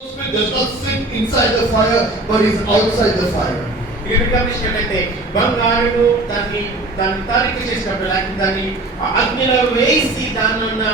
Spirit does not sit inside the fire, but is outside the fire. ఇక్కడ గమనించినట్లయితే బంగారును దాన్ని తారీఖు చేసినప్పుడు లేకపోతే దాన్ని అగ్నిలో వేసి దాన్ని ఉన్న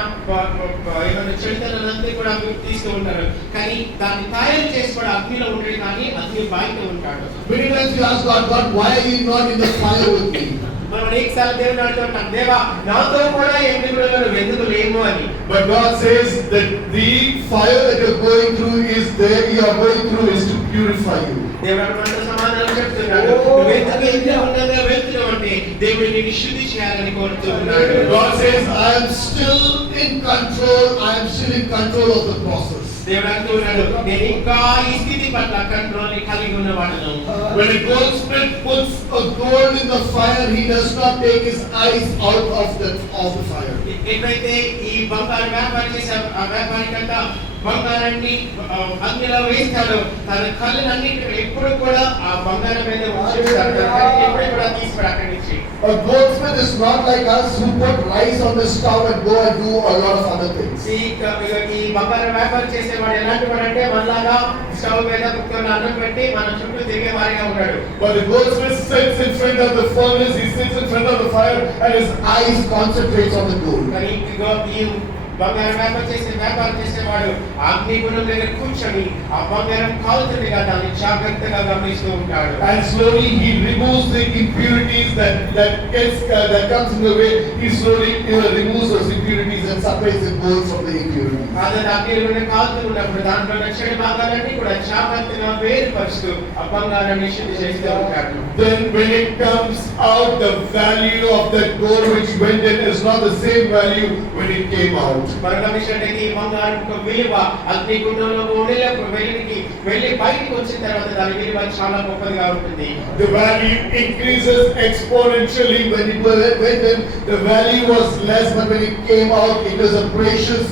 ఏమైనా చెడుతనంతా కూడా తీస్తూ ఉంటారు. కానీ దాన్ని తయారు చేసి కూడా అగ్నిలో ఉంటాడు, కానీ అగ్ని బయట ఉంటాడు. Many times we ask God, God, why are you not in the fire with me? మనం అనేకసార్లు దేవుని అడుగుతుంటాం, దేవా నాతో కూడా ఎందుకు ఎందుకు లేము అని. But God says that the fire that you're going through is there, you are going through is to purify you. దేవుడు మనతో సమాధానం చెప్తున్నాడు, నువ్వు ఎందుకు ఇంట్లో ఉండగా వెళ్తున్నావు అంటే దేవుడు నిన్ను శుద్ధి చేయాలని కోరుతున్నాడు. God says, I am still in control, I am still in control of the process. దేవుడు అంటున్నాడు, నేను ఇంకా ఈ స్థితి పట్ల కంట్రోల్ కలిగి ఉన్నవాడను. When a goldsmith puts a gold in the fire, he does not take his eyes out of the fire. ఎప్పుడైతే ఈ బంగారు వ్యాపారం చేసే ఆ వ్యాపారి కంట బంగారాన్ని అగ్నిలో వేస్తాడు, తన కళ్ళన్నిటి ఎప్పుడు కూడా ఆ బంగారం మీద ఉంచుతాడు, ఎప్పుడు కూడా తీసుకురా అక్కడి నుంచి. A goldsmith is not like us who put rice on the stove and go and do a lot of other things. ఈ బంగారం వ్యాపారం చేసేవాడు ఎలాంటి వాడు అంటే మనలాగా స్టవ్ మీద కుక్కర్లో అన్నం పెట్టి మన చుట్టూ తిరిగే వారిగా ఉన్నాడు. But the goldsmith sits in front of the furnace, he sits in front of the fire, and his eyes concentrates on the gold. కానీ ఈ బంగారం వ్యాపారం చేసేవాడు అగ్నిగుణం దగ్గర కూర్చొని ఆ బంగారం కాలుతుంది కదా దాన్ని జాగ్రత్తగా గమనిస్తూ ఉంటాడు. And slowly he removes the impurities that comes in the way. He slowly removes those impurities and separates the gold from the impurities. అదే అగ్నిగుణం కాలుతున్నప్పుడు దాంట్లో చెడు భాగాలన్నీ కూడా జాగ్రత్తగా వేరుపరుస్తూ ఆ బంగారాన్ని శుద్ధి చేస్తూ ఉంటాడు. Then when it comes out, the value of that gold which went in is not the same value when it came out. మనం గమనించినట్లయితే ఈ బంగారం విలువ అగ్నిగుండంలో వెళ్ళి బయటకు వచ్చిన తర్వాత దాని విలువ చాలా గొప్పదిగా ఉంటుంది. The value increases exponentially when it went in. The value was less, but when it came out, it was a precious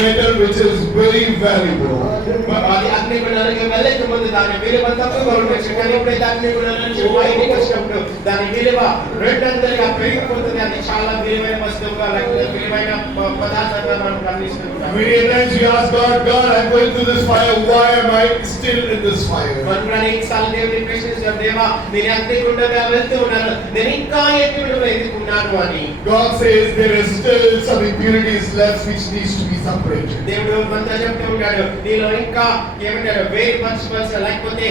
metal which is very valuable. అది అగ్నిగుండానికి వెళ్ళక ముందు దాని విలువ తక్కువగా ఉండొచ్చు, కానీ ఎప్పుడైతే అగ్నిగుండం నుంచి బయటకు వచ్చినప్పుడు దాని విలువ రెండంతలుగా పెరిగిపోతుంది. అది చాలా విలువైన వస్తువుగా లేకపోతే విలువైన పదార్థంగా మనం గమనిస్తున్నాం. Many times we ask God, God, I'm going through this fire. Why am I still in this fire? మనం అనేకసార్లు దేవుని ప్రశ్నిస్తాం, దేవా నేను అగ్నిగుండంగా వెళ్తూ ఉన్నాను, నేను ఇంకా అగ్నిగుండంలో ఎందుకు ఉన్నాను అని. God says there is still some impurities left which needs to be separated. దేవుడు మనతో చెప్తూ ఉంటాడు, నీలో ఇంకా ఏమంటారు వేరుపరచవలసిన లేకపోతే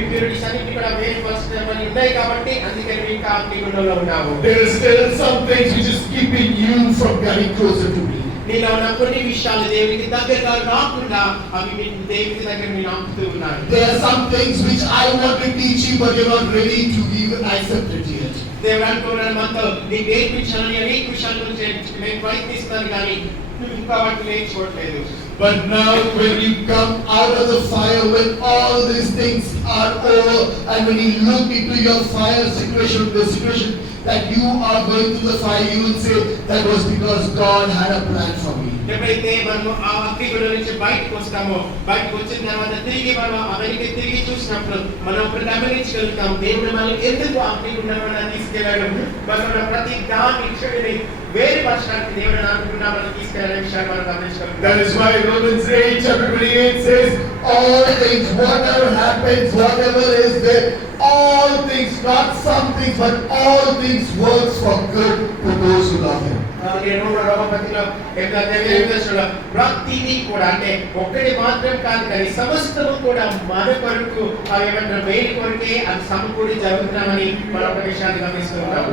ఇంప్యూరిటీస్ అన్నిటి కూడా వేరుపరచమని ఉన్నాయి కాబట్టి అందుకని ఇంకా అగ్నిగుండంలో ఉన్నావు. There is still some things which is keeping you from getting closer to me. నీలో ఉన్న కొన్ని విషయాలు దేవునికి దగ్గరగా రాకుండా అవి దేవునికి దగ్గర నేను ఆపుతూ ఉన్నాను. There are some things which I want to teach you, but you're not ready to even accept it yet. దేవుడు అంటున్నాడు మనతో, నీకు నేర్పించాలని అనేక విషయాల గురించి నేను ప్రయత్నిస్తాను కానీ నువ్వు ఇంకా వాటిని నేర్చుకోవట్లేదు. But now when you come out of the fire, when all these things are over, and when you look into your fire situation, the situation that you are going through the fire, you will say that was because God had a plan for me. ఎప్పుడైతే మనము ఆ అగ్నిగుండం నుంచి బయటకు వస్తామో, బయటకు వచ్చిన తర్వాత తిరిగి మనం వెనక్కి తిరిగి చూసినప్పుడు మనం గమనించగలుగుతాం దేవుడు మనం ఎందుకు అగ్నిగుండంలో తీసుకెళ్ళాడు, మనం ప్రతి దాన్ని చెడుని వేరుపరచడానికి దేవుడు అగ్నిగుండంలో తీసుకెళ్ళాలనే విషయాన్ని మనం గమనించగలుగుతాం. That is why Romans 8 chapter 28 says, all things, whatever happens, whatever is there, all things, not some things, but all things works for good to those who love Him. ప్రతిదీ కూడా అంటే ఒక్కటి మాత్రం కాదు కానీ సమస్తము కూడా మన కొరకు అవి ఏమంటారు వేడి కొరకే అది సమకూడి జరుగుతున్నామని మనం ఒక విషయాన్ని గమనిస్తున్నాం.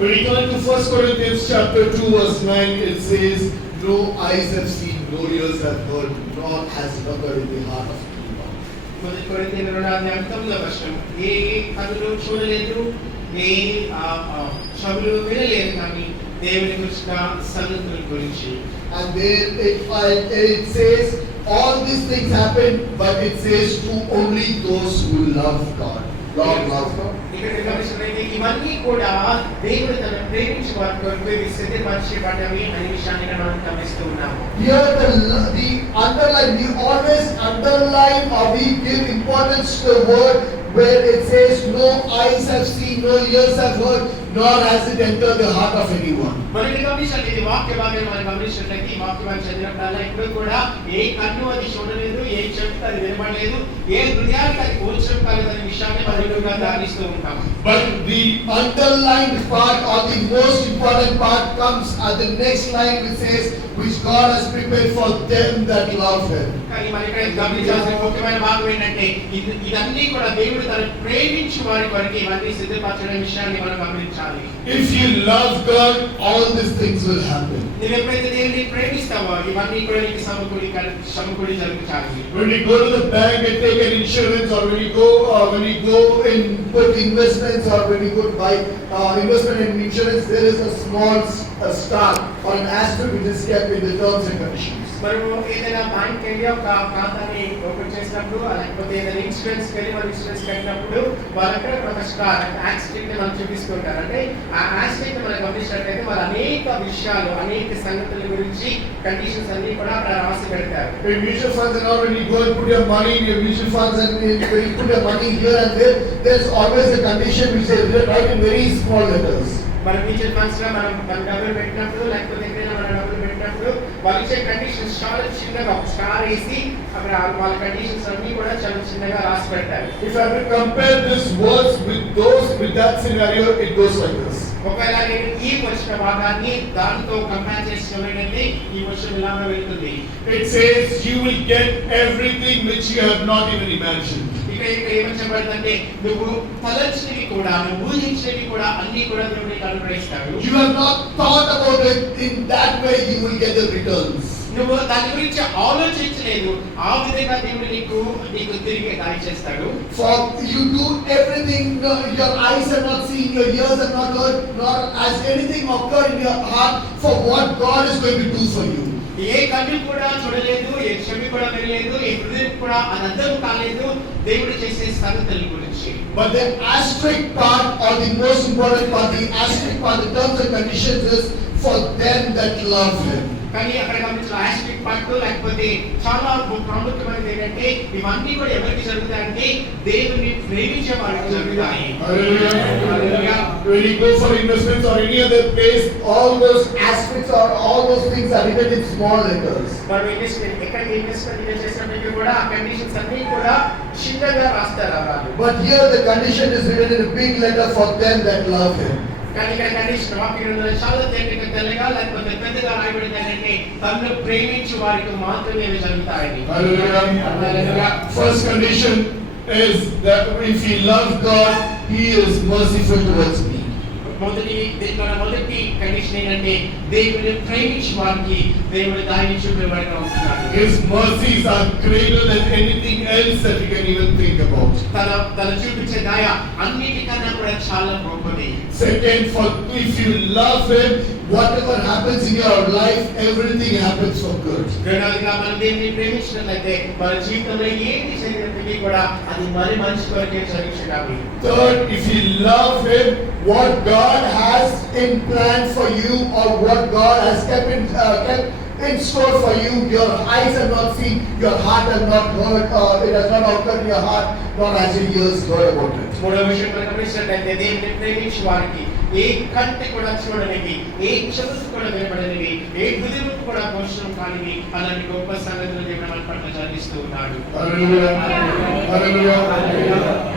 When we turn to 1 Corinthians chapter 2 verse 9, it says, no eyes have seen, no ears have heard, nor has it occurred in the heart of anyone. మొదటి కొరింథీయుల 2:9వ వచనం, ఏ కన్నులు చూడలేదు, ఏ చెవులు వినలేదు కానీ దేవుని గురించిన సంగతుల గురించి. And there it says all these things happen, but it says to only those who love God. Love God. ఇక్కడ గమనించినట్లయితే ఇవన్నీ కూడా దేవుడు తన ప్రేమించే వారి కొరకు సిద్ధపరచబడ్డవి అనే విషయాన్ని మనం గమనిస్తూ ఉన్నాము. Here the underline, we always underline or we give importance to the word where it says no eyes have seen, no ears have heard, nor has it entered the heart of anyone. మనకి గమనించాలి, ఇది వాక్య భాగాన్ని మనం గమనించినట్లయితే ఈ వాక్య భాగం చదివినప్పుడల్లా ఎప్పుడు కూడా ఏ కన్ను అది చూడలేదు, ఏ చెవికి అది వినబడలేదు, ఏ హృదయానికి అది గోచరం కాలేదనే విషయాన్ని మనం ఎక్కువగా ధ్యానిస్తూ ఉంటాం. But the underlined part or the most important part comes at the next line, which says, which God has prepared for them that love Him. కానీ మనం ఇక్కడ గమనించాల్సిన ముఖ్యమైన భాగం ఏంటంటే ఇదన్నీ కూడా దేవుడు తన ప్రేమించు వారి కొరకు ఇవన్నీ సిద్ధపరచడం విషయాన్ని మనం గమనించాలి. If you love God, all these things will happen. నువ్వు ఎప్పుడైతే దేవుడిని ప్రేమిస్తావో ఇవన్నీ కూడా నీకు సమకూడి జరుగుతాయి. When you go to the bank and take an insurance, or when you go and put investments, or when you go to buy investment in insurance, there is a small star or an asterisk which is kept in the terms and conditions. మనము ఏదైనా bank వెళ్ళి ఒక ఖాతాని open చేసినప్పుడు లేకపోతే ఏదైనా insurance వెళ్ళి మనం ఇన్సూరెన్స్ కట్టినప్పుడు వాళ్ళంటే ఒక స్టార్ యాక్సిడెంట్ మనం చూపిస్తుంటారు. అంటే ఆ యాక్సిడెంట్ మనం గమనించినట్లయితే వాళ్ళు అనేక విషయాలు, అనేక సంగతుల గురించి కండిషన్స్ అన్ని కూడా అక్కడ రాసి పెడతారు. In mutual funds and all, when you go and put your money in your mutual funds and when you put your money here and there's always a condition which is written in very small letters. మన mutual funds లో మనం డబ్బులు పెట్టినప్పుడు లేకపోతే ఎక్కడైనా మనం డబ్బులు పెట్టినప్పుడు వాళ్ళు ఇచ్చే కండిషన్స్ చాలా చిన్నగా ఒక స్టార్ వేసి అక్కడ వాళ్ళ కండిషన్స్ అన్ని కూడా చాలా చిన్నగా రాసి పెడతారు. If I have to compare this words with that scenario, it goes like this. ఒకవేళ నేను ఈ వచ్చిన భాగాన్ని దానితో కంపేర్ చేసినట్లయితే ఈ వచ్చిన ఇలాగా వెళ్తుంది. It says you will get everything which you have not even imagined. ఇక్కడ ఏమని చెప్పబడిందంటే నువ్వు తలచినవి కూడా, నువ్వు ఊహించినవి కూడా అన్ని కూడా దేవుడు నీకు అనుగ్రహిస్తాడు. You have not thought about it in that way, you will get the returns. నువ్వు దాని గురించి ఆలోచించలేదు, ఆ విధంగా దేవుడు నీకు తిరిగి దారి చేస్తాడు. For you do everything, your eyes have not seen, your ears have not heard, nor has anything occurred in your heart for what God is going to do for you. ఏ కన్ను కూడా చూడలేదు, ఏ చెవి కూడా వినలేదు, ఏ హృదయం కూడా అనంతం కాలేదు దేవుడు చేసే సంగతుల గురించి. But the asterisk part, or the most important part, the asterisk part, the terms and conditions is for them that love Him. కానీ అక్కడ గమనించిన ఆస్ట్రిక్ పార్ట్ లేకపోతే చాలా ప్రాముఖ్యమైనది ఏంటంటే ఇవన్నీ కూడా ఎవరికి జరుగుతాయంటే దేవుని ప్రేమించే వారికి జరుగుతాయి. Hallelujah. When you go for investments or any other place, all those aspects or all those things are written in small letters. మనం ఎక్కడికి ఇన్వెస్ట్మెంట్ చేసినప్పటికీ కూడా ఆ కండిషన్స్ అన్ని కూడా చిన్నగా రాస్తారు వాళ్ళు. But here the condition is written in a big letter for them that love Him. కానీ ఇక్కడ కండిషన్ వాక్యంలో చాలా తెల్లగా లేకపోతే పెద్దగా రాయబడింది ఏంటంటే తనను ప్రేమించు వారికి మాత్రమే ఇవి జరుగుతాయని. Hallelujah. First condition is that if you love God, He is merciful towards me. మొదటి కండిషన్ ఏంటంటే దేవుని ప్రేమించు వారికి దేవుడు దాన్ని చూపేవాడిగా ఉంటున్నాడు. His mercies are greater than anything else that you can even think about. తన చూపించే దయ అన్నిటికన్నా కూడా చాలా గొప్పది. Second, if you love Him, whatever happens in your life, everything happens for good. రెండవదిగా మనం దేవుని ప్రేమించినట్లయితే మన జీవితంలో ఏది జరిగినప్పటికీ కూడా అది మరి మంచి కొరకే జరుగుతుంది. Third, if you love Him, what God has in plan for you, or what God has kept in store for you, your eyes have not seen, your heart has not heard, it has not occurred in your heart, nor has your ears heard about it. మూడవ విషయం మనం గమనించినట్లయితే దేవుని ప్రేమించే వారికి ఏ కంటి కూడా చూడనివి, ఏ చెవుకు కూడా వినబడనివి, ఏ హృదయం కూడా గోచరం కానివి అలాంటి గొప్ప సంగతులు దేవుడు మన పట్ల జరిగిస్తూ ఉన్నాడు. Hallelujah.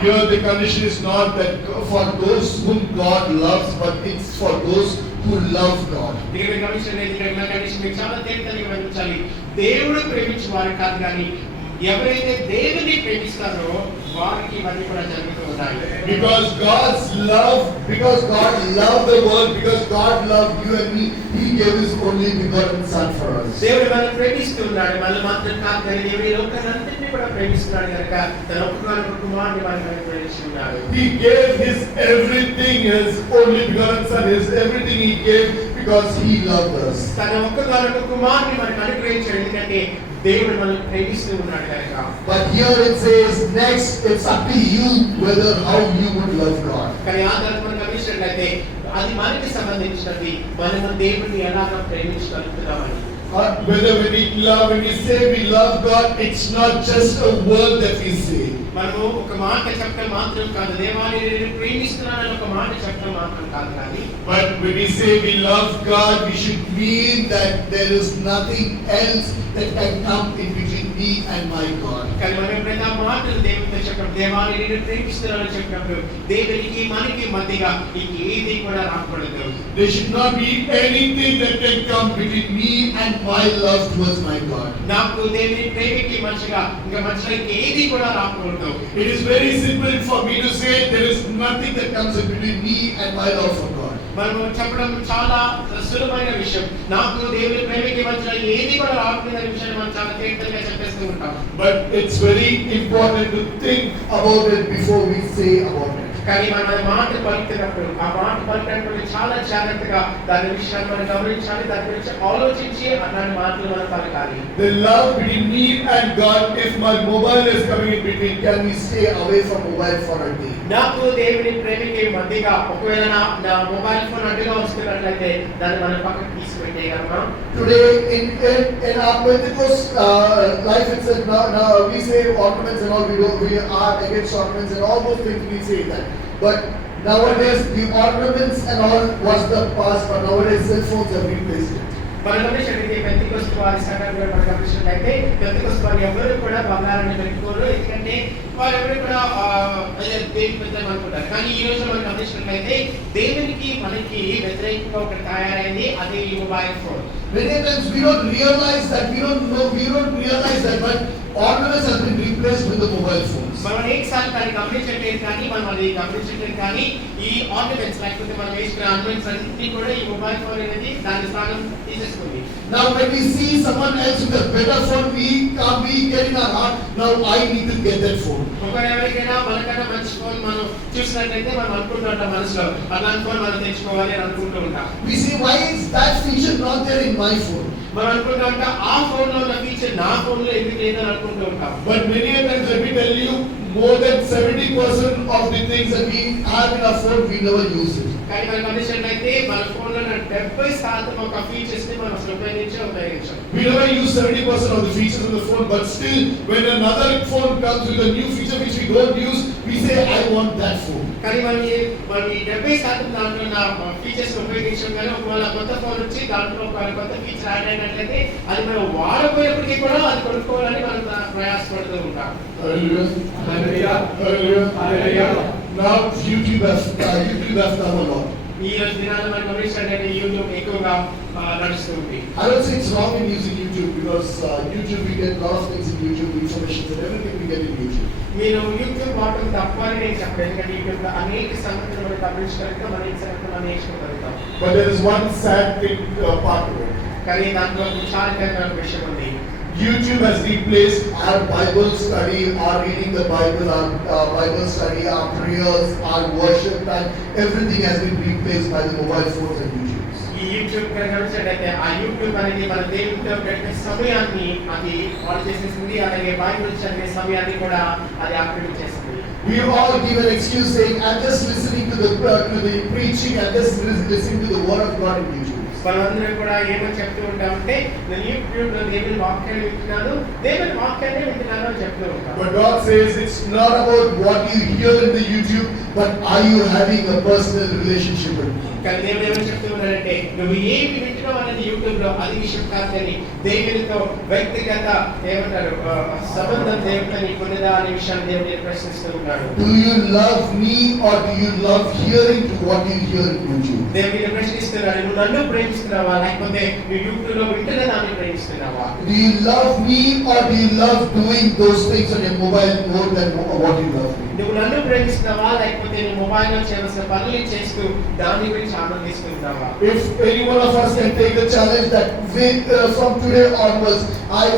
Here the condition is not that for those whom God loves, but it's for those who love God. ఇక్కడ గమనించండి, ఇక్కడ కండిషన్ మీకు చాలా తేలికగా గమనించాలి. దేవుడు ప్రేమించే వారు కాదు, కానీ ఎవరైతే దేవుని ప్రేమిస్తారో వారికి ఇవన్నీ కూడా జరుగుతూ ఉంటాయి. Because God loved the world, because God loved you and me, He gave His only begotten Son for us. దేవుడు మనల్ని ప్రేమిస్తున్నాడు, మనల్ని మాత్రం కాదు కానీ దేవుడు ఈ లోకాన్నంతటినీ కూడా ప్రేమిస్తున్నాడు కనుక తన ఒక్కగానొక్క కుమారుని మనల్ని ప్రేమిస్తున్నాడు. He gave His everything, His only begotten Son, His everything He gave because He loved us. తన ఒక్కగానొక్క కుమారుని మనకు అనుగ్రహించాడు ఎందుకంటే దేవుడు మనల్ని ప్రేమిస్తూ ఉన్నాడు కనుక. But here it says next, it's up to you whether how you would love God. కానీ ఆ తర్వాత మనం గమనించినట్లయితే అది మనకి సంబంధించినది, మనము దేవుడిని ఎలాగ ప్రేమించగలుగుతున్నామని. Whether when we say we love God, it's not just a word that we say. మనము ఒక మాట చెప్పడం మాత్రం కాదు, దేవాన్ని నేను ప్రేమిస్తున్నానని ఒక మాట చెప్పడం మాత్రం కాదు, కానీ But when we say we love God, we should mean that there is nothing else that can come in between me and my God. కానీ మనం ఎప్పుడైతే ఆ మాటలు దేవునితో చెప్పినప్పుడు, దేవాన్ని నేను ప్రేమిస్తున్నానని చెప్పినప్పుడు, దేవునికి మనకి మధ్యగా ఇంకేది కూడా రాకూడదు. There should not be anything that can come between me and my love towards my God. నాకు దేవుని ప్రేమికి మధ్యగా ఇంకా మధ్యలో ఇంకేది కూడా రాకూడదు. It is very simple for me to say there is nothing that comes in between me and my love for God. మనం చెప్పడం చాలా సులభమైన విషయం. నాకు దేవుని ప్రేమికి మధ్యలో ఏది కూడా రాకూడదు అనే విషయాన్ని మనం చాలా తేలికగా చెప్పేస్తూ ఉంటాం. But it's very important to think about it before we say about it. కానీ మనం ఆ మాట పలుకుతున్నప్పుడు, ఆ మాట పలికినప్పుడు చాలా జాగ్రత్తగా దాని విషయాన్ని మనం గమనించాలి, దాని గురించి ఆలోచించి అలాంటి మాటలు మనం పలకాలి. The love between me and God, if my mobile is coming in between, can we stay away from mobile for a day? నాకు దేవుని ప్రేమికి మధ్యగా ఒకవేళ నా మొబైల్ ఫోన్ అడ్డుగా వస్తున్నట్లయితే దాన్ని మనం పక్కకు తీసిపెట్టేయగలమా? Today in our Pentecost life itself, now we say ornaments and all, we are against ornaments and all those things, we say that. But nowadays the ornaments and all was the past, but nowadays cell phones have replaced it. మనం గమనించినట్లయితే Pentecost వారి సంఘటన మనం గమనించినట్లయితే Pentecost వారు ఎవరు కూడా బంగారాన్ని పెట్టుకోరు, ఎందుకంటే వారు ఎవరు కూడా దేవుని పెద్దలు అనుకుంటారు. కానీ ఈ రోజు మనం గమనించినట్లయితే దేవునికి మనకి వ్యతిరేకంగా ఒకటి తయారైంది, అది ఈ mobile phone. Many times we don't realize that, but ornaments have been replaced with the mobile phones. మనం అనేకసార్లు దాన్ని గమనించట్లేదు, కానీ మనం అది గమనించట్లేదు, కానీ ఈ ఆర్నమెంట్స్ లేకపోతే మనం వేసుకునే ఆర్నమెంట్స్ అన్ని కూడా ఈ మొబైల్ ఫోన్ అనేది దాని స్థానం తీసేసుకుంది. Now when we see someone else with a better phone, we get in our heart, now I need to get that phone. ఒకవేళ ఎవరికైనా మనకన్నా మంచి ఫోన్ మనం చూసినట్లయితే మనం అనుకుంటూ ఉంటాం మనసులో, అలాంటి ఫోన్ మనం తెచ్చుకోవాలి అని అనుకుంటూ ఉంటాం. We see, why is that feature not there in my phone? మనం అనుకుంటూ ఉంటాం ఆ ఫోన్ లో ఉన్న ఫీచర్ నా ఫోన్ లో ఎందుకు లేదని అనుకుంటూ ఉంటాం. But many a times, let me tell you, more than 70% of the things that we have in our phone, we never use it. కానీ మనం గమనించినట్లయితే మన ఫోన్ లో 70% ఒక ఫీచర్స్ ని మనం అసలు ఉపయోగించాం. We never use 70% of the features of the phone, but still when another phone comes with a new feature which we don't use, we say, I want that phone. కానీ మనం ఈ 70% దాంట్లో ఉన్న ఫీచర్స్ ఉపయోగించాం, కానీ ఒకవేళ కొత్త ఫోన్ వచ్చి దాంట్లో ఒక కొత్త ఫీచర్ యాడ్ అయినట్లయితే అది మనం వాడకపోయినప్పటికీ కూడా అది కొనుక్కోవాలని మనం ప్రయాసపడుతూ ఉంటాం. Now YouTube has come along. ఈ రోజు దినాల్లో మనం గమనించినట్లయితే యూట్యూబ్ ఎక్కువగా నడుస్తూ ఉంది. I don't say it's wrong in using YouTube, because YouTube, we get a lot of things in YouTube, information and everything we get in YouTube. మీరు YouTube వాడటం తప్ప అని నేను చెప్పలేదు, ఎందుకంటే యూట్యూబ్ లో అనేక సంగతులు మనం గమనించగలుగుతాం, అనేక సంగతులు మనం నేర్చుకోగలుగుతాం. But there is one sad thing, part of it. కానీ దాంట్లో విచారకరమైన విషయం ఉంది. YouTube has replaced our Bible study, our reading the Bible, our Bible study, our prayers, our worship, and everything has been replaced by the mobile phones and YouTube. ఈ YouTube గమనించినట్లయితే ఆ YouTube అనేది మన దేవునితో గడిపే సమయాన్ని అది పాడు చేసేసింది, అలాగే బైబిల్ చదివే సమయాన్ని కూడా అది ఆక్రమించేసింది. We all give an excuse saying, I'm just listening to the preaching, I'm just listening to the word of God in YouTube. మనందరం కూడా ఏమని చెప్తూ ఉంటామంటే నేను యూట్యూబ్ లో దేవుని వాక్యాన్ని వింటున్నాను అని చెప్తూ ఉంటాం. But God says it's not about what you hear in the YouTube, but are you having a personal relationship with me? కానీ దేవుడు ఏమని చెప్తూ ఉన్నాడంటే నువ్వు ఏమి వింటున్నావు అనేది యూట్యూబ్ లో అది విషయం కాదు, కానీ దేవునితో వ్యక్తిగత ఏమంటారు సంబంధం దేవుడితో నీకు ఉన్నదా అనే విషయాన్ని దేవుడు ప్రశ్నిస్తూ ఉన్నాడు. Do you love me or do you love hearing to what you hear in YouTube? దేవుడు ప్రశ్నిస్తున్నాడు, నువ్వు నన్ను ప్రేమిస్తున్నావా లేకపోతే నువ్వు యూట్యూబ్ లో వింటున్న దాన్ని ప్రేమిస్తున్నావా? Do you love me or do you love doing those things on your mobile more than what you love me? నువ్వు నన్ను ప్రేమిస్తున్నావా లేకపోతే నీ మొబైల్ లో చేయాల్సిన పనులు చేస్తూ దాని గురించి ఆనందిస్తున్నావా? If any one of us can take the challenge that from today onwards,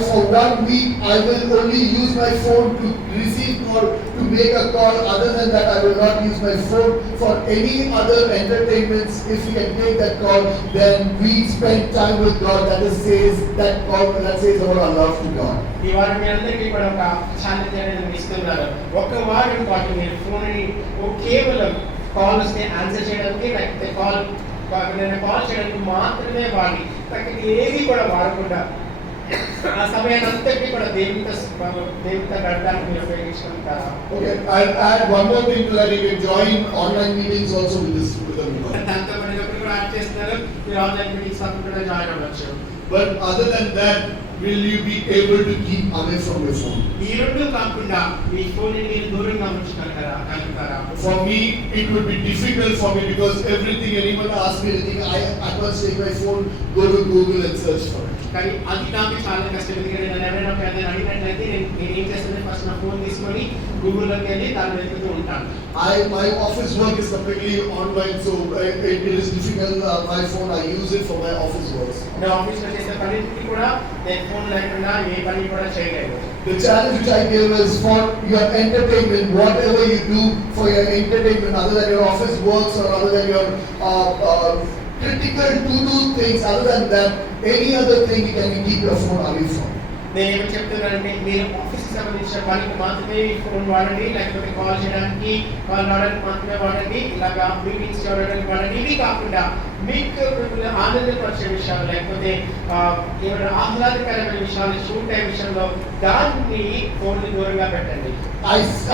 for 1 week I will only use my phone to receive call, to make a call. Other than that, I will not use my phone for any other entertainments. If we can take that call, then we spend time with God. That says about our love to God. ఈ వారం మీ అందరికీ కూడా ఒక challenge అనేది ఇస్తున్నాను. ఒక వారం పాటు మీరు ఫోన్ ని కేవలం కాల్ వస్తే ఆన్సర్ చేయడానికి, లేకపోతే కాల్ నేను కాల్ చేయడానికి మాత్రమే వాడి తగ్గ ఏది కూడా వాడకుండా ఆ సమయాన్ని అంతటినీ కూడా దేవునితో గడపడానికి మీరు ఉపయోగించుకుంటారా? Okay, I'll add one more thing to that. You can join online meetings also with them. దాంతో మనకి ఎప్పుడు కూడా యాడ్ చేస్తున్నారు, మీరు ఆన్లైన్ మీటింగ్స్ అప్పుడు కూడా జాయిన్ అవ్వచ్చు. But other than that, will you be able to keep away from your phone? ఈ రెండు కాకుండా మీ ఫోన్ ని మీరు దూరంగా ఉంచుకుంటారా? For me, it would be difficult for me because everything anyone asks me anything, I must take my phone, go to Google and search for it. కానీ అది నాకు చాలా కష్టం. ఎందుకంటే నేను ఎవరైనా ఏదైనా అడిగినట్లయితే నేను ఏం చేస్తాను, ఫస్ట్ నా ఫోన్ తీసుకొని గూగుల్లోకి వెళ్ళి దాన్ని వెతుకుతూ ఉంటాను. My office work is completely online, so it is difficult. My phone, I use it for my office works. నా ఆఫీస్ లో చేసే పనిని కూడా నేను ఫోన్ లేకుండా ఏ పని కూడా చేయలేను. The challenge which I give is for your entertainment, whatever you do for your entertainment, other than your office works or other than your critical to-do things, other than that, any other thing you can keep your phone away from. నేను ఏమి చెప్తున్నానంటే మీరు ఆఫీస్కి సంబంధించిన పనికి మాత్రమే phone వాడండి, లేకపోతే కాల్ చేయడానికి మాత్రమే వాడండి, ఇలాగా మీటింగ్స్ చూడడానికి వాడండి. ఇవి కాకుండా మీకు ఆనందపరిచే విషయాలు లేకపోతే ఏమైనా ఆహ్లాదకరమైన విషయాలు చూడే విషయంలో దాన్ని ఫోన్ దూరంగా పెట్టండి.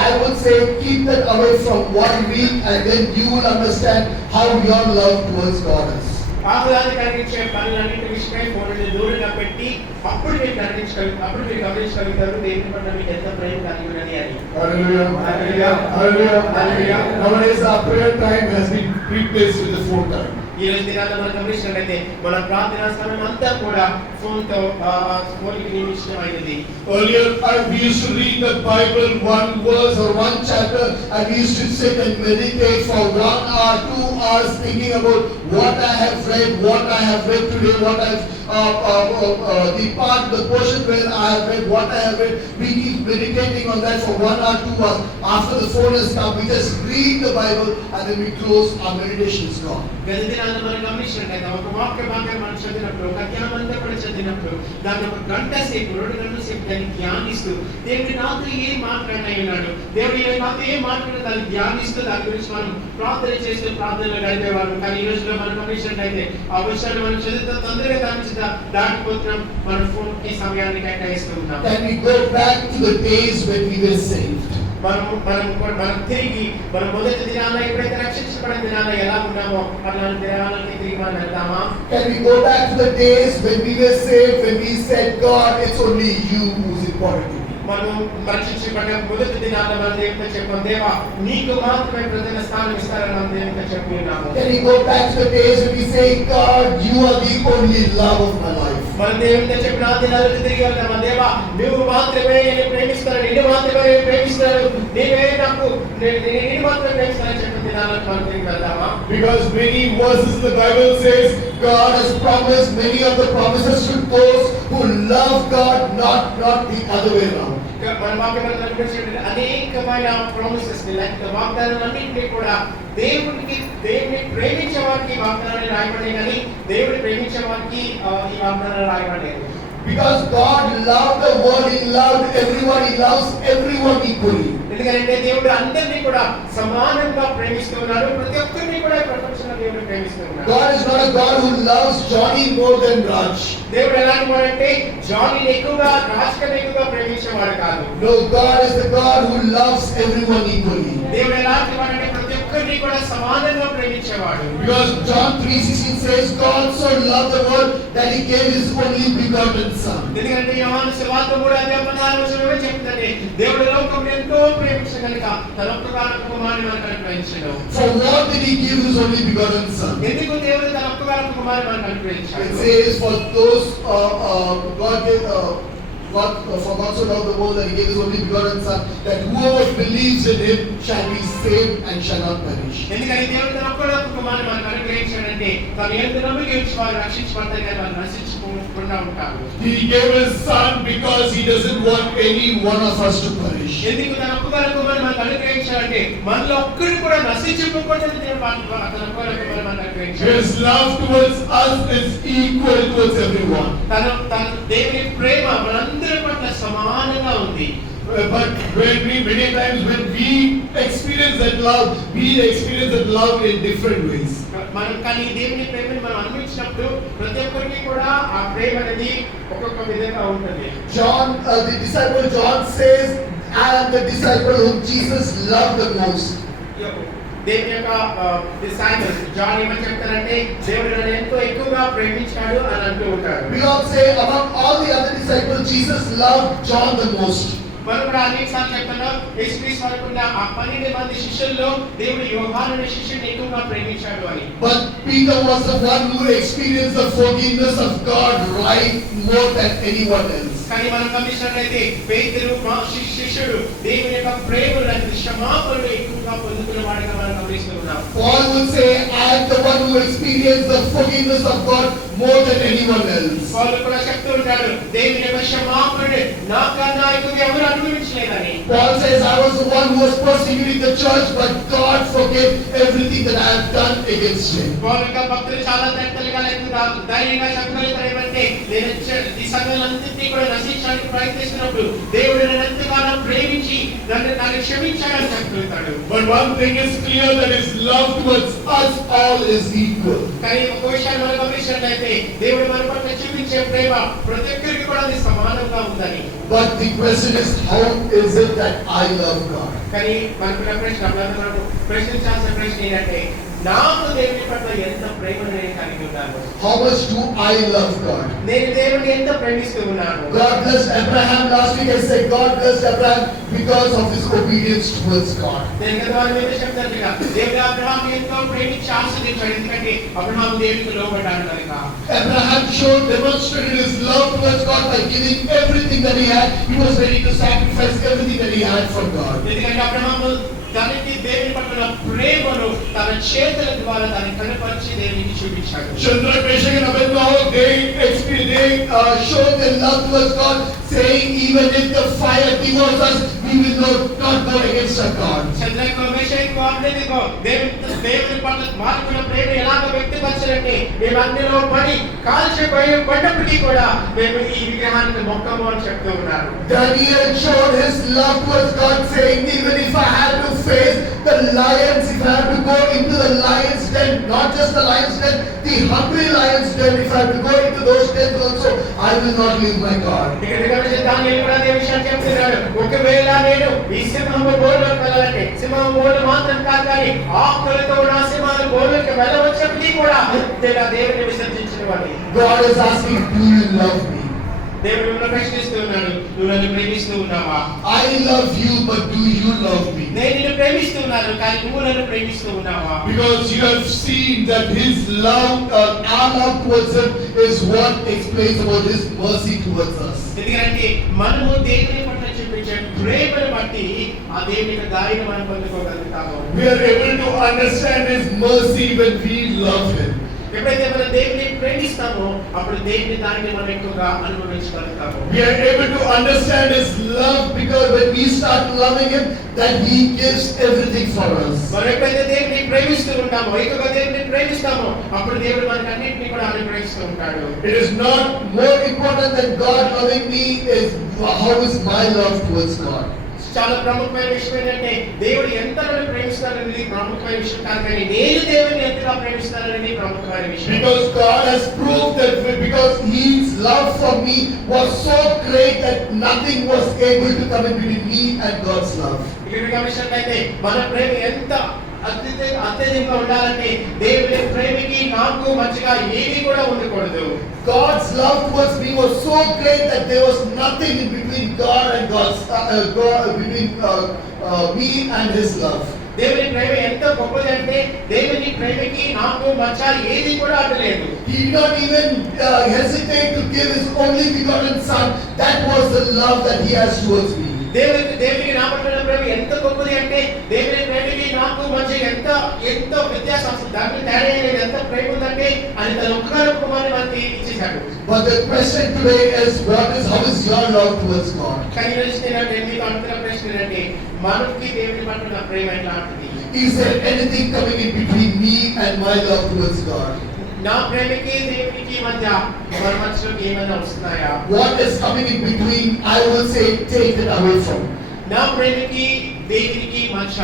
I would say keep that away from 1 week and then you will understand how your love towards God is. ఆహ్లాదం కలిగించే పనులన్నింటి విషయమై ఫోన్ని దూరంగా పెట్టి అప్పుడు మీరు గమనించగలుగుతారు దేవుని పట్ల మీకు ఎంత ప్రేమ కలిగి ఉన్నది అని. Hallelujah. Hallelujah. Hallelujah. Hallelujah. Nowadays our prayer time has been replaced with the phone time. ఈ రోజు దినాల్లో మనం గమనించినట్లయితే మన ప్రార్థనా సమయం అంతా కూడా ఫోన్కి నియమించమైనది. Earlier we used to read the Bible one verse or one chapter and we used to sit and meditate for 1 hour, 2 hours thinking about what I have read today, what I've the portion where I have read, what I have read. We keep meditating on that for 1 hour, 2 hours. After the phone has come, we just read the Bible and then we close, our meditation is gone. మనం గమనించినట్లయితే ఒక వాక్య భాగం మనం చదివినప్పుడు, ఒక అధ్యాయం అంతా కూడా చదివినప్పుడు దాన్ని 1 గంట సేపు 2 గంటల సేపు దాన్ని ధ్యానిస్తూ దేవుడు నాతో ఏం మాట్లాడినాయి ఉన్నాడు, దేవుడు నాతో ఏం మాట్లాడిన దాన్ని ధ్యానిస్తూ దాని గురించి మనం ప్రార్థన చేస్తూ ప్రార్థనలో గడిపేవాళ్ళం. కానీ ఈ రోజులో మనం గమనించినట్లయితే ఆ విషయాన్ని మనం చదువుతూ తొందరగా దాటిపోతున్నాం, మన ఫోన్ కి సమయాన్ని కేటాయిస్తూ ఉన్నాం. Can we go back to the days when we were saved? మనం తిరిగి మన మొదటి దినాల్లో ఎప్పుడైతే రక్షించబడిన దినాల్లో ఎలా ఉన్నామో అలాంటి దినాలకి తిరిగి మనం వెళ్దామా? Can we go back to the days when we were saved, when we said, God, it's only you who's important to me? మనం రక్షించబడిన మొదటి దినాల్లో మనం దేవునితో చెప్పాం, దేవా నీకు మాత్రమే ప్రధాన స్థానం ఇస్తారని మనం దేవునితో చెప్పి ఉన్నాము. Can we go back to the days when we say, God, you are the only love of my life? మనం దేవునితో చెప్పిన ఆ దినాలకు తిరిగి వెళ్దామా? దేవా నువ్వు మాత్రమే నేను ప్రేమిస్తాను, నిన్ను మాత్రమే నేను ప్రేమిస్తాను, నీవే నాకు నేను మాత్రమే ప్రేమిస్తానని చెప్పిన దినాలకు మనం తిరిగి వెళ్దామా? Because many verses the Bible says God has promised many of the promises to those who love God, not the other way around. మన వాక్యంలో చూడండి అనేకమైన ప్రామిసెస్ లేకపోతే వాగ్దానాలన్నింటినీ కూడా దేవుని ప్రేమించే వారికి వాగ్దానాలు రాయబడ్డాయి, కానీ దేవుని ప్రేమించే వారికి ఈ వాగ్దానాలు రాయబడలేదు. Because God loved the world, He loved everyone, He loves everyone equally. ఎందుకంటే దేవుడు అందరినీ కూడా సమానంగా ప్రేమిస్తూ ఉన్నాడు, ప్రతి ఒక్కరిని కూడా ప్రపంచంలో దేవుడు ప్రేమిస్తూ ఉన్నాడు. God is not a God who loves Johnny more than Raj. దేవుడు ఎలాంటి వాడంటే జానీని ఎక్కువగా రాజ్ కన్నా ఎక్కువగా ప్రేమించేవాడు కాదు. No, God is the God who loves everyone equally. దేవుడు ఎలాంటి వాడంటే ప్రతి ఒక్కరిని కూడా సమానంగా ప్రేమించేవాడు. Because John 3:16 says God so loved the world that He gave His only begotten Son. ఎందుకంటే యోహాను సువార్త 3:16 చెప్తుంది, దేవుడు లోకం ఎంతో ప్రేమించగలిగా తన ఒక్కగానొక్క కుమారుని మనకు అనుగ్రహించాడు. For what did He give His only begotten Son? ఎందుకు దేవుడు తన ఒక్కగానొక్క కుమారుని మనకు అనుగ్రహించాడు? It says for those for God so loved the world that He gave His only begotten Son, that whoever believes in Him shall be saved and shall not perish. ఎందుకంటే దేవుడు తన ఒక్కగానొక్క కుమారుని మనకు అనుగ్రహించాడంటే తను ఎందు నమ్మిక ఉంచి వారు రక్షించబడతారు కానీ వారు నశించకుండా ఉంటారు. He gave His Son because He doesn't want any one of us to perish. ఎందుకు తన ఒక్కగానొక్క కుమారుని మనకు అనుగ్రహించాడంటే మనలో ఒక్కడు కూడా నశించకపోతే తన ఒక్కగానొక్క కుమారుని మనకు అనుగ్రహించాడు. His love towards us is equal towards everyone. తన దేవుని ప్రేమ మనందరి పట్ల సమానంగా ఉంది. But many times when we experience that love in different ways. మనం కానీ దేవుని ప్రేమను మనం అనుభవించినప్పుడు ప్రతి ఒక్కరికి కూడా ఆ ప్రేమ అనేది ఒక్కొక్క విధంగా ఉంటుంది. John, the disciple John says, I am the disciple whom Jesus loved the most. దేవుని యొక్క డిసైపుల్స్ జాన్ ఏమని చెప్తారంటే దేవుడు నన్ను ఎంతో ఎక్కువగా ప్రేమించాడు అని అంటూ ఉంటారు. We all say among all the other disciples, Jesus loved John the most. మనం కూడా అనేక సార్లు చెప్తున్నాం యేసుక్రీస్తు అనుకున్న ఆ 12 మంది శిష్యుల్లో దేవుడు యోహాను అనే శిష్యుడిని ఎక్కువగా ప్రేమించాడు అని. But Peter was the one who experienced the forgiveness of God right more than anyone else. కానీ మనం గమనించినట్లయితే పేతురు మా శిష్యుడు దేవుని యొక్క ప్రేమను క్షమాపణను ఎక్కువగా పొందుకున్న వాడిగా మనం గమనిస్తున్నాం. Paul would say, I am the one who experienced the forgiveness of God more than anyone else. పౌలు కూడా చెప్తూ ఉంటాడు దేవుని యొక్క క్షమాపణను నాకన్నా ఎక్కువ ఎవరు అనుభవించలేదని. Paul says, I was the one who was persecuting the church, but God forgave everything that I have done against him. పౌలు యొక్క భక్తులు చాలా తేటగా లేకుండా ధైర్యంగా చెప్పగలుగుతారు ఏమంటే నేను ఈ సంఘాలన్నింటినీ కూడా నశించడానికి ప్రయత్నిస్తున్నప్పుడు దేవుడు నన్ను ఎంతగానో ప్రేమించి నన్ను క్షమించాడని చెప్పగలుగుతాడు. But one thing is clear, that his love towards us all is equal. కానీ ఒక విషయాన్ని మనం గమనించినట్లయితే దేవుడు మన పట్ల చూపించే ప్రేమ ప్రతి ఒక్కరికి కూడా అది సమానంగా ఉందని. But the question is, how is it that I love God? కానీ మనకున్న ప్రశ్న మనం ప్రశ్నించాల్సిన ప్రశ్న ఏంటంటే నాకు దేవుని పట్ల ఎంత ప్రేమను నేను కలిగి ఉన్నాను. How much do I love God? నేను దేవుని ఎంత ప్రేమిస్తూ ఉన్నాను. God blessed Abraham. Last week I said God blessed Abraham because of his obedience towards God. నేను గత వారం మీద చెప్తానుగా దేవుడు అబ్రహాము ఎంతో ప్రేమించి ఆశీర్వదించాడు ఎందుకంటే అబ్రహాము దేవునికి లోబడ్డాడు కనుక. Abraham demonstrated his love towards God by giving everything that he had. He was ready to sacrifice everything that he had for God. ఎందుకంటే అబ్రహాము దానికి దేవుని పట్ల ప్రేమను తన చేతుల ద్వారా దాన్ని కనపరిచి దేవునికి చూపించాడు. Shadrach, Meshach and Abednego, they showed their love towards God, saying, even if the fire devours us, we will not go against our God. Shadrach Meshach Abednego దేవుని పట్ల మార్పున ప్రేమ ఎలాగ వ్యక్తపరచారంటే మేము అగ్నిలో పడి కాల్చిపోయి పడ్డప్పటికీ కూడా మేము ఈ విగ్రహానికి మొక్కము అని చెప్తూ ఉన్నారు. Daniel showed his love towards God, saying, even if I had to face the lions, if I have to go into the lion's den, not just the lion's den, the hungry lion's den, if I have to go into those dens also, I will not leave my God. దానియేలు కూడా అదే విషయాన్ని చెప్తున్నాడు. ఒకవేళ నేను ఈ సింహము బోర్లోకి వెళ్ళాలంటే సింహం బోర్లు మాత్రం కాదు కానీ ఆకులతో నా సింహాలు బోర్లోకి వెళ్ళవచ్చప్పటికీ కూడా దేవుని విసర్జించిన వాడి. God is asking, do you love me? దేవుడు మిమ్మల్ని ప్రశ్నిస్తూ ఉన్నాడు, నువ్వు నన్ను ప్రేమిస్తూ ఉన్నావా? I love you, but do you love me? నేను నిన్ను ప్రేమిస్తూ ఉన్నాను కానీ నువ్వు నన్ను ప్రేమిస్తూ ఉన్నావా? Because you have seen that his love, our love towards him is what explains about his mercy towards us. ఎందుకంటే మనము దేవుని పట్ల చూపించే ప్రేమను బట్టి ఆ దేవుని యొక్క దయను మనం పొందుకోగలుగుతాము. We are able to understand his mercy when we love him. ఎప్పుడైతే మనం దేవుని ప్రేమిస్తామో అప్పుడు దేవుని దానిని మనం ఎక్కువగా అనుభవించగలుగుతాము. We are able to understand his love because when we start loving him, that he gives everything for us. మనం ఎప్పుడైతే దేవుని ప్రేమిస్తూ ఉంటామో ఎక్కువగా దేవుని ప్రేమిస్తామో అప్పుడు దేవుడు మనకి అన్నిటిని కూడా అనుగ్రహిస్తూ ఉంటాడు. It is not more important than God loving me, is how is my love towards God. చాలా ప్రముఖమైన విషయం ఏంటంటే దేవుడు ఎంత నన్ను ప్రేమిస్తారనేది ప్రముఖమైన విషయం కాదు కానీ నేను దేవుని ఎంతగా ప్రేమిస్తాననేది ప్రముఖమైన విషయం. Because God has proved that because his love for me was so great that nothing was able to come in between me and God's love. ఇక్కడ గమనించినట్లయితే మన ప్రేమ ఎంత అత్యధికంగా ఉండాలంటే దేవుని ప్రేమకి నాకు మధ్యగా ఏమీ కూడా ఉండకూడదు. God's love towards me was so great that there was nothing in between God and me and his love. దేవుని ప్రేమ ఎంత గొప్పది అంటే దేవుని ప్రేమకి నాకు మధ్య ఏది కూడా అడ్డలేదు. He did not even hesitate to give his only begotten son. That was the love that he has towards me. దేవునికి నా పట్ల ప్రేమ ఎంత గొప్పది అంటే దేవుని ప్రేమకి నాకు మధ్య ఎంతో వ్యత్యాసం దానికి తేడా అనేది ఎంత ప్రేమ ఉందంటే అది తన ఒక్కగానొక్క కుమారుని మనకి ఇచ్చేశాడు. But the question today is, how is your love towards God? కానీ ఈరోజు నేను మీతో అడుగుతున్న ప్రశ్న ఏంటంటే మనకి దేవుని పట్ల ప్రేమ ఎట్లాంటిది? Is there anything coming in between me and my love towards God? నా ప్రేమకి దేవునికి మధ్య మన మధ్యలోకి ఏమైనా వస్తున్నాయా? What is coming in between, I will say, take it away from me. నా ప్రేమకి దేవునికి మధ్య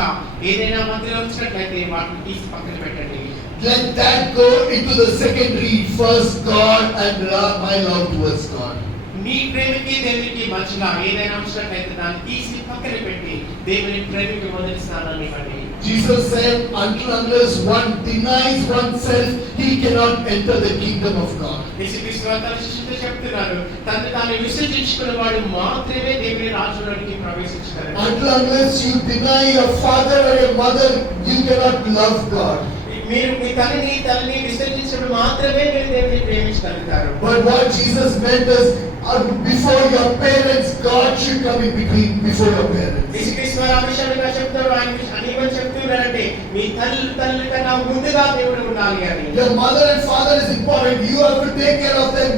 ఏదైనా మధ్యలో వచ్చినట్లయితే వాటిని తీసి పక్కన పెట్టండి. Let that go into the secondary. First God and my love towards God. నీ ప్రేమకి దేవునికి మధ్యలో ఏదైనా వచ్చినట్లయితే దాన్ని తీసి పక్కన పెట్టి దేవుని ప్రేమకి మొదటి స్థానాన్ని ఇవ్వండి. Jesus said, until unless one denies oneself, he cannot enter the kingdom of God. యేసుక్రీస్తు తన శిష్యులతో చెప్తున్నారు, తనను తాను విసర్జించుకున్న వాడు మాత్రమే దేవుని రాజ్యంలోకి ప్రవేశించగలడు. Until unless you deny your father or your mother, you cannot love God. మీరు మీ తల్లిని విసర్జించడం మాత్రమే మీరు దేవుని ప్రేమించగలుగుతారు. But what Jesus meant is, before your parents, God should come in between before your parents. యేసుక్రీస్తు ఆ విషయాలుగా చెప్తారు. ఆయన అనేకం చెప్తున్నారంటే మీ తల్లి కన్నా ముందుగా దేవుడు ఉండాలి అని. Your mother and father is important. You have to take care of them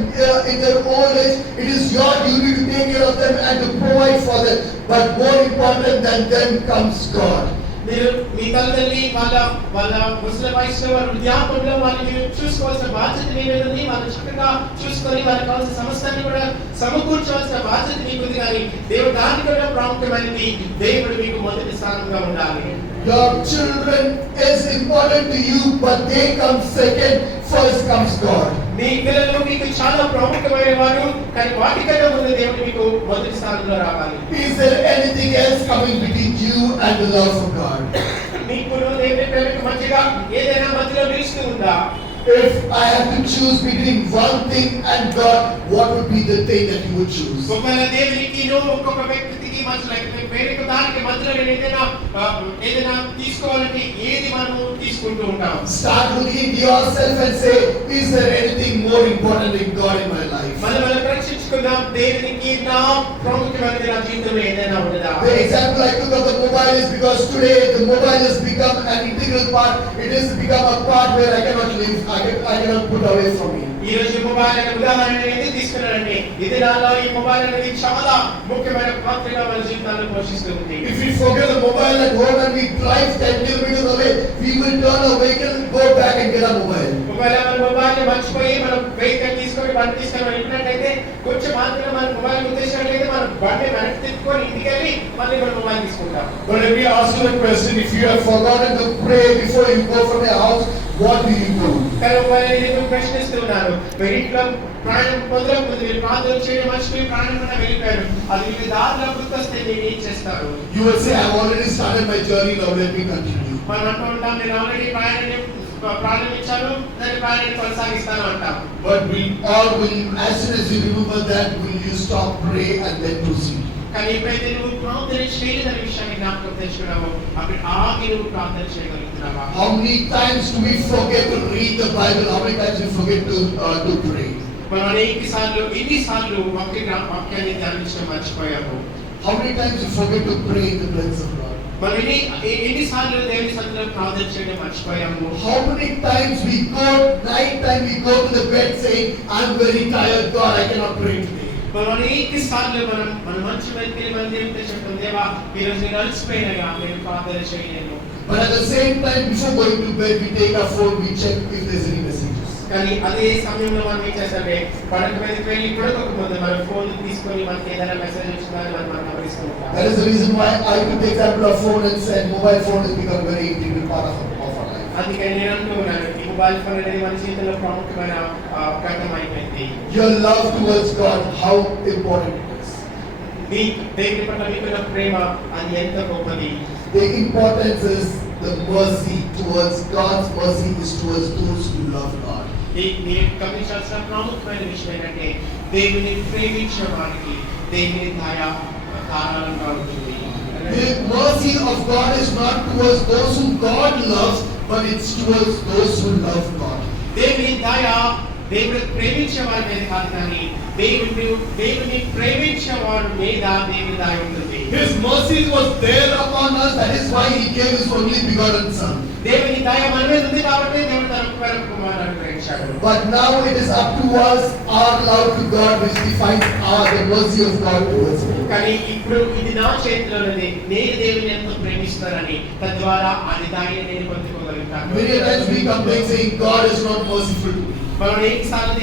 in their old age. It is your duty to take care of them and to provide for them. But more important than them comes God. మీరు మీ తల్లి వాళ్ళ ముసలి వయసులో వారి వృద్ధాప్యంలో వాళ్ళని చూసుకోవాల్సిన బాధ్యత మీ మీద ఉంది. వాళ్ళు చక్కగా చూసుకొని వాళ్ళకి కావాల్సిన సమస్తాన్ని కూడా సమకూర్చవలసిన బాధ్యత మీకుంది. కానీ దేవుడు దాని కూడా ప్రాముఖ్యమైనది. దేవుడు మీకు మొదటి స్థానంగా ఉండాలి. Your children is important to you, but they come second. First comes God. మీ పిల్లలు మీకు చాలా ప్రాముఖ్యమైన వారు, కానీ వాటికన్నా ముందు దేవుడు మీకు మొదటి స్థానంలో రావాలి. Is there anything else coming between you and the love of God? మీకు దేవుని ప్రేమకు మధ్యగా ఏదైనా మధ్యలో నిలుస్తూ ఉందా? If I have to choose between one thing and God, what would be the thing that you would choose? ఒకవేళ దేవునికి ఒక్కొక్క వ్యక్తికి మధ్యలో వేరొక దానికి మధ్యలో ఏదైనా తీసుకోవాలంటే ఏది మనం తీసుకుంటూ ఉంటాం? Start looking at yourself and say, is there anything more important than God in my life? మనం పరీక్షించుకుందాం, దేవునికి నా ప్రాముఖ్యమైనది నా జీవితంలో ఏదైనా ఉన్నదా? The example I took of the mobile is because today the mobile has become an integral part. It has become a part where I cannot live. I cannot put away from me. ఈ రోజు mobile అనే ఉదాహరణ ఎందుకు తీసుకున్నానంటే ఇది నాలో ఈ mobile అనేది చాలా ముఖ్యమైన పాత్రగా మన జీవితాల్లో పోషిస్తుంది. If we forget the mobile at home and we drive 10 kilometers away, we will turn our vehicle, go back and get our mobile. ఒకవేళ మన మొబైల్ మర్చిపోయి మనం వెహికల్ తీసుకొని బండి తీసుకొని వెళ్ళినట్టయితే కొంచెం మాత్రమే మన మొబైల్ ఉద్దేశించినట్లయితే మనం బండి వెనక్కి తిప్పుకొని ఇంటికి వెళ్ళి మళ్ళీ మన మొబైల్ తీసుకుంటాం. But let me ask you a question. If you have forgotten to pray before you go from your house, what do you do? కానీ ఒకవేళ నేను ప్రశ్నిస్తున్నాను, మీరు ఇంట్లో ప్రాణం పొందకపోతే మీరు ప్రార్థన చేయడం మర్చిపోయి ప్రాణం కన్నా వెళ్ళిపోయారు, అది మీకు దారిలో గుర్తొస్తే మీరు ఏం చేస్తారు? You will say, I have already started my journey, now let me continue. మనం అంటూ ఉంటాం, నేను ఆల్రెడీ ప్రారంభించాను, దాని ప్రయాణాన్ని కొనసాగిస్తాను అంటాం. But as soon as you remember that, will you stop, pray and then proceed? కానీ ఎప్పుడైతే నువ్వు ప్రార్థన చేయలేదనే విషయాన్ని జ్ఞాపకం తెచ్చుకున్నావో అప్పుడు ఆగి నువ్వు ప్రార్థన చేయగలుగుతున్నావా? How many times do we forget to read the Bible? How many times do we forget to pray? మనం ఎన్నిసార్లు వాక్యాన్ని ధ్యానించడం మర్చిపోయాము? How many times do we forget to pray in the presence of God? మనం ఎన్నిసార్లు దేవుని సన్నిధిలో ప్రార్థన చేయడం మర్చిపోయాము? How many times night time we go to the bed saying, I'm very tired, God, I cannot pray today. మనం ఎన్నిసార్లు మన మంచి వ్యక్తిని మన దేవునితో చెప్తాం, దేవా ఈరోజు నేను అలసిపోయినగా నేను ప్రార్థన చేయలేను. But at the same time, before going to bed, we take our phone, we check if there's any messages. కానీ అదే సమయంలో మనం ఏం చేస్తామంటే పడక మీదకి వెళ్ళి పడుకోకముందు మన ఫోన్ తీసుకొని మనకి ఏదైనా మెసేజ్ వచ్చిందా అని మనం గమనిస్తూ ఉంటాం. That is the reason why I took the example of phone and said mobile phone has become very integral part of our life. అందుకని నేను అంటూ ఉన్నాను, ఈ మొబైల్ ఫోన్ అనేది మన జీవితంలో ప్రాముఖ్యమైన ఘట్టం అయిపోయింది. Your love towards God, how important it is. దేవుని పట్ల మీకున్న ప్రేమ అది ఎంత గొప్పది. The importance is the mercy towards God's mercy is towards those who love God. నేను గమనించాల్సిన ప్రాముఖ్యమైన విషయం ఏంటంటే దేవుని ప్రేమించిన వారికి దేవుని దయ ధారాళంగా ఉంటుంది. The mercy of God is not towards those whom God loves, but it's towards those who love God. దేవుని దయ దేవుని ప్రేమించే వారి మీద కాదు, కానీ దేవుని ప్రేమించే వారి మీద దేవుని దయ ఉంటుంది. His mercy was there upon us. That is why He gave His only begotten Son. దేవుని దయ మన మీద ఉంది కాబట్టి దేవుడు తన కుమారుని అనుగ్రహించాడు. But now it is up to us, our love to God, which defines the mercy of God towards me. కానీ ఇప్పుడు ఇది నా చేతిలో ఉన్నది, నేను దేవుని ఎంతో ప్రేమిస్తానని తద్వారా అది దానిని నేను పొందుకోగలుగుతాను. Many times we complain saying God is not merciful to me. మనం ఎన్నిసార్లు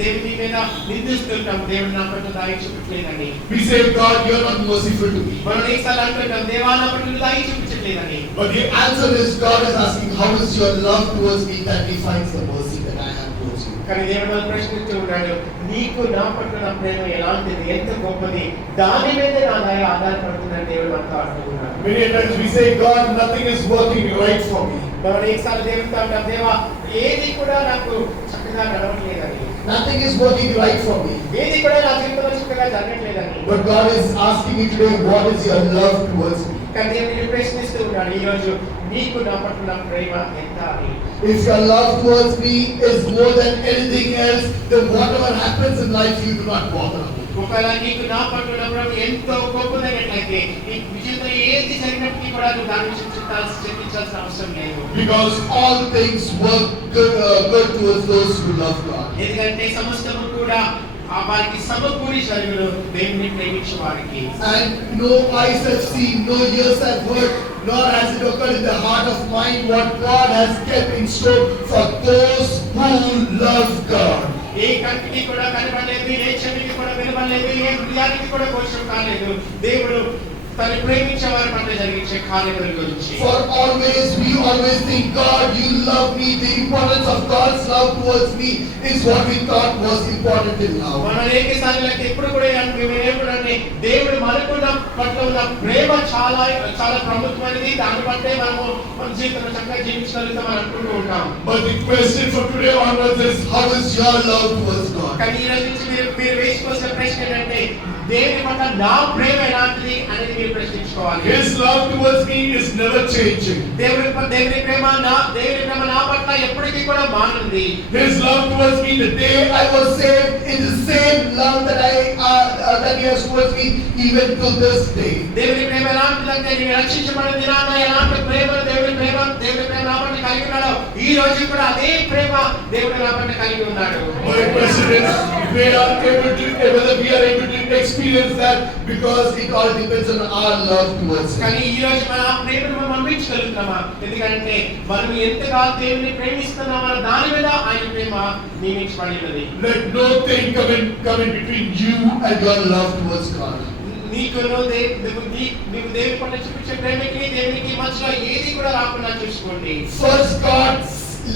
దేవుని మీద నిందిస్తుంటాం, దేవుడు నా పట్ల దయ చూపించలేదని. We say, God, you are not merciful to me. మనం ఎన్నిసార్లు అంటుంటాం, దేవా నా పట్ల దయ చూపించలేదని. But the answer is, God is asking, how is your love towards me that defines the mercy that I have towards you? కానీ దేవుడు మనం ప్రశ్నిస్తూ ఉన్నాడు, నీకు నా పట్ల నా ప్రేమ ఎలాంటిది, ఎంత గొప్పది, దాని మీద నా దయ ఆధారపడుతుందని దేవుడు మనతో అంటున్నాడు. Many times we say, God, nothing is working right for me. మనం ఎన్నిసార్లు దేవుడితో అంటాం, దేవా ఏది కూడా నాకు చక్కగా నడవట్లేదని. Nothing is working right for me. ఏది కూడా నా జీవితంలో చక్కగా జరగట్లేదని. But God is asking me today, what is your love towards me? కానీ దేవుడు ప్రశ్నిస్తూ ఉన్నాడు ఈ రోజు, నీకు నా పట్ల నా ప్రేమ ఎంత అని. If your love towards me is more than anything else, then whatever happens in life, you do not bother me. ఒకవేళ నీకు నా పట్ల నా ప్రేమ ఎంతో గొప్పదైనట్లయితే నీ జీవితంలో ఏది జరిగినప్పటికీ కూడా నువ్వు దాని గురించి చింతించాల్సిన అవసరం లేదు. Because all things work good towards those who love God. ఎందుకంటే సమస్తము కూడా వారికి సమకూడి జరుగును దేవుని ప్రేమించే వారికి. And no eyes have seen, no ears have heard, nor has it occurred in the heart of mind what God has kept in store for those who love God. ఏ కంటికి కూడా కనబడలేదు, ఏ చెవికి కూడా వినబడలేదు, ఏ హృదయానికి కూడా గోచరం కాలేదు దేవుడు తను ప్రేమించే వారి పట్ల జరిగించే కార్యముల గురించి. For always we always think, God, you love me. The importance of God's love towards me is what we thought was important till now. మనం అనేకసార్లు ఎప్పుడు కూడా ఏమంటే దేవుడు మనకు పట్ల ఉన్న ప్రేమ చాలా చాలా ప్రముఖమైనది, దాన్ని బట్టే మనము మన జీవితంలో చక్కగా జీవించగలుగుతాం అని అనుకుంటూ ఉంటాం. But the question for today onwards is, how is your love towards God? కానీ ఈ రోజు నుంచి మీరు వేసుకోవాల్సిన ప్రశ్న ఏంటంటే, దేవుని పట్ల నా ప్రేమ ఎలాంటిది అనేది మీరు ప్రశ్నించుకోవాలి. His love towards me is never changing. దేవుని ప్రేమ నా పట్ల ఎప్పటికీ కూడా మారుతుంది. His love towards me the day I was saved is the same love that he has towards me even to this day. దేవుని ప్రేమ ఎలాంటిదంటే, నేను రక్షించబడిన దినాన ఎలాంటి ప్రేమ దేవుని ప్రేమ నా పట్ల కలిగి ఉన్నాడు, ఈ రోజు కూడా అదే ప్రేమ దేవుడు నా పట్ల కలిగి ఉన్నాడు. My question is, whether we are able to experience that, because it all depends on our love towards him. కానీ ఈ రోజు మన ప్రేమను మనం అనుభవించగలుగుతామా? ఎందుకంటే మనం ఎంతగా దేవుని ప్రేమిస్తున్నామో దాని మీద ఆయన ప్రేమ నియమించబడినది. Let no thing come in between you and your love towards God. నీకు దేవుని పట్ల చూపించే ప్రేమకి దేవునికి మధ్యలో ఏది కూడా రాకుండా చూసుకోండి. First God,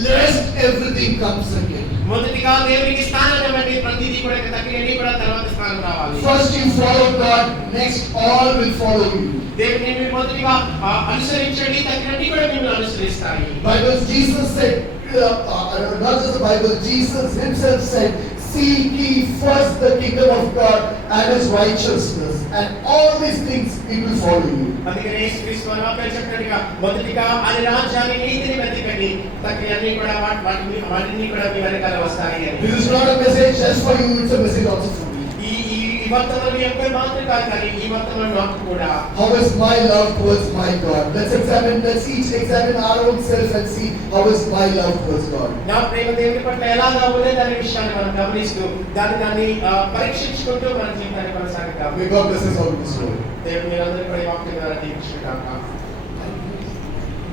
lest everything comes again. మొదటిగా దేవునికి స్థానం ఇవ్వండి, ప్రతిదీ కూడా తగ్గినది కూడా తర్వాత స్థానం రావాలి. First you follow God, next all will follow you. దేవుని మీరు మొదటిగా అనుసరించండి, తగ్గినది కూడా మిమ్మల్ని అనుసరిస్తాయి. Bible Jesus said, not just the Bible, Jesus himself said, seek ye first the kingdom of God and his righteousness, and all these things it will follow you. అందుకనే యేసుక్రీస్తు వాక్యం చెప్పినట్టుగా మొదటిగా ఆయన రాజ్యాన్ని నీతిని వెతకండి, తగ్గినది కూడా వాటిని కూడా మీ వెనకాల వస్తాయి అని. This is not a message just for you, it's a message also for me. ఈ వర్తమానం యొక్క మాత్రం కాదు, కానీ ఈ వర్తమానం నాకు కూడా. How is my love towards my God? Let's each examine our own self and see how is my love towards God. నా ప్రేమ దేవుని పట్ల ఎలాగా ఉన్నది అనే విషయాన్ని మనం గమనిస్తూ దాన్ని పరీక్షించుకుంటూ మన జీవితాన్ని కొనసాగిద్దాం. May God bless us all with this word. దేవుని మీరందరూ కూడా ఈ వాక్యం ద్వారా దీవించుగాక.